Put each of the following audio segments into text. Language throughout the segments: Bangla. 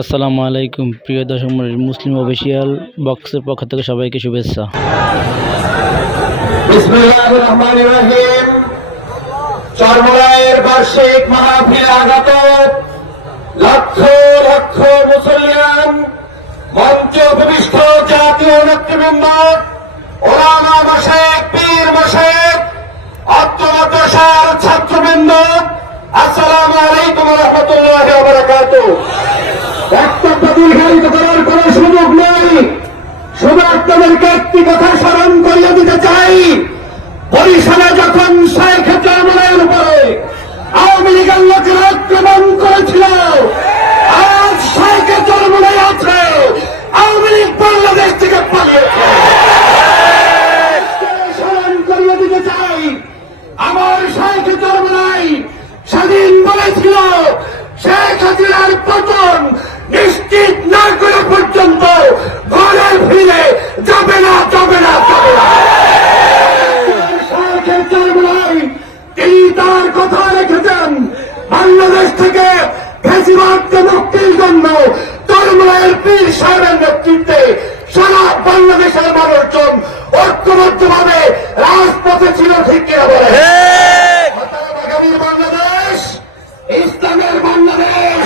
আসসালামু আলাইকুম প্রিয় দর্শক মণ্ডলী, মুসলিম অফিসিয়াল বক্সের পক্ষ থেকে সবাইকে শুভেচ্ছা। বিসমিল্লাহির রহমানির রহিম। চরমোনাইয়ের বার্ষিক মাহফিলে আগত লক্ষ লক্ষ মুসলমান, মঞ্চে উপবিষ্ট জাতীয় নেতৃবৃন্দ, ওলামা মাশায়েখ, পীর মাশায়েখ, অত্র মাদ্রাসার ছাত্রবৃন্দ, আসসালামু আলাইকুম ওয়া রাহমাতুল্লাহি ওয়া বারাকাতুহু। বক্তব্য দীর্ঘায়িত করার কোন সুযোগ নেই, শুধু আপনাদেরকে একটি কথা স্মরণ করিয়ে দিতে চাই। বরিশালে যখন শেখ চরমোনাইয়ের উপরে আওয়ামী লীগের লোকেরা আক্রমণ করেছিল, আজ শেখ চরমোনাই আছে, আওয়ামী লীগ বাংলাদেশ থেকে পালিয়েছে। স্মরণ করিয়ে দিতে চাই, আমার শেখ চরমোনাই সেদিন বলেছিল শেখ হাসিনার পতন নিশ্চিত না করা পর্যন্ত ঘরে ফিরে যাবে না, যাবে না, যাবে না। শেখ চরমোনাই তিনি তার কথা রেখেছেন, বাংলাদেশ থেকে ফ্যাসিবাদকে মুক্তির জন্য চরমোনাইয়ের পীর সাহেবের নেতৃত্বে সারা বাংলাদেশের মানুষজন ঐক্যবদ্ধভাবে রাজপথে ছিল। ঠিক কিনা বলে? আগামী বাংলাদেশ ইসলামের বাংলাদেশ,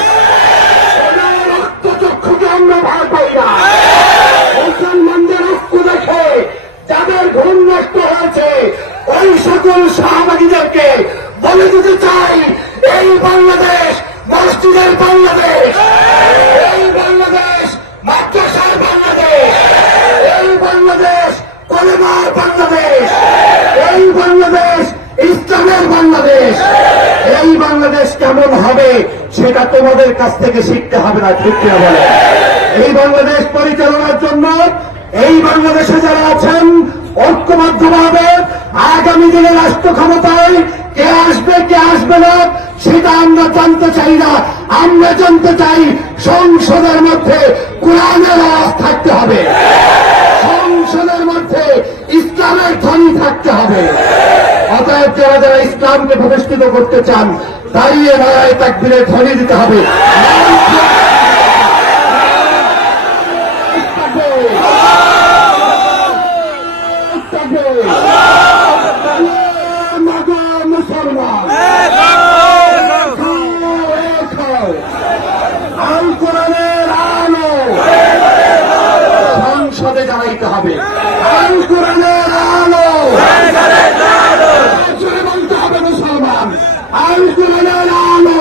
রক্তচক্ষুকে আমরা ভয় পাই না। মুসলমানদের রক্ত দেখে যাদের ঘুম নষ্ট হয়েছে, ওই সকল শাহবাগীদেরকে বলে দিতে চাই, এই বাংলাদেশ মসজিদের বাংলাদেশ, এই বাংলাদেশ মাদ্রাসার বাংলাদেশ, এই বাংলাদেশ কলেমার বাংলাদেশ, এই বাংলাদেশ ইসলামের বাংলাদেশ। এই বাংলাদেশ কেমন হবে সেটা তোমাদের কাছ থেকে শিখতে হবে না। ঠিক কিনা বলে? এই বাংলাদেশ পরিচালনার জন্য এই বাংলাদেশে যারা আছেন ঐক্যবদ্ধভাবে আগামী দিনে রাষ্ট্র ক্ষমতায় কে আসবে কে আসবে না সেটা আমরা জানতে চাই না। আমরা জানতে চাই সংসদের মধ্যে কোরআনের আওয়াজ থাকতে হবে, সংসদের মধ্যে ইসলামের ধ্বনি থাকতে হবে। অতএব যারা যারা ইসলামকে প্রতিষ্ঠিত করতে চান, দাঁড়িয়ে নারায়ে তাকবীরের ধ্বনি দিতে হবে। মুসলমান আল কোরআনের আলো সংসদে জ্বালাইতে হবে। আল কোরআনের আলো জোরে বলতে হবে মুসলমান। আল কোরআনের আলো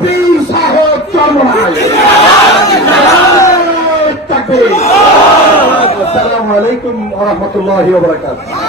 পীর সাহেব চরমোনাই। আসসালামু আলাইকুম ওয়া রাহমাতুল্লাহি ওয়া বারাকাতুহু।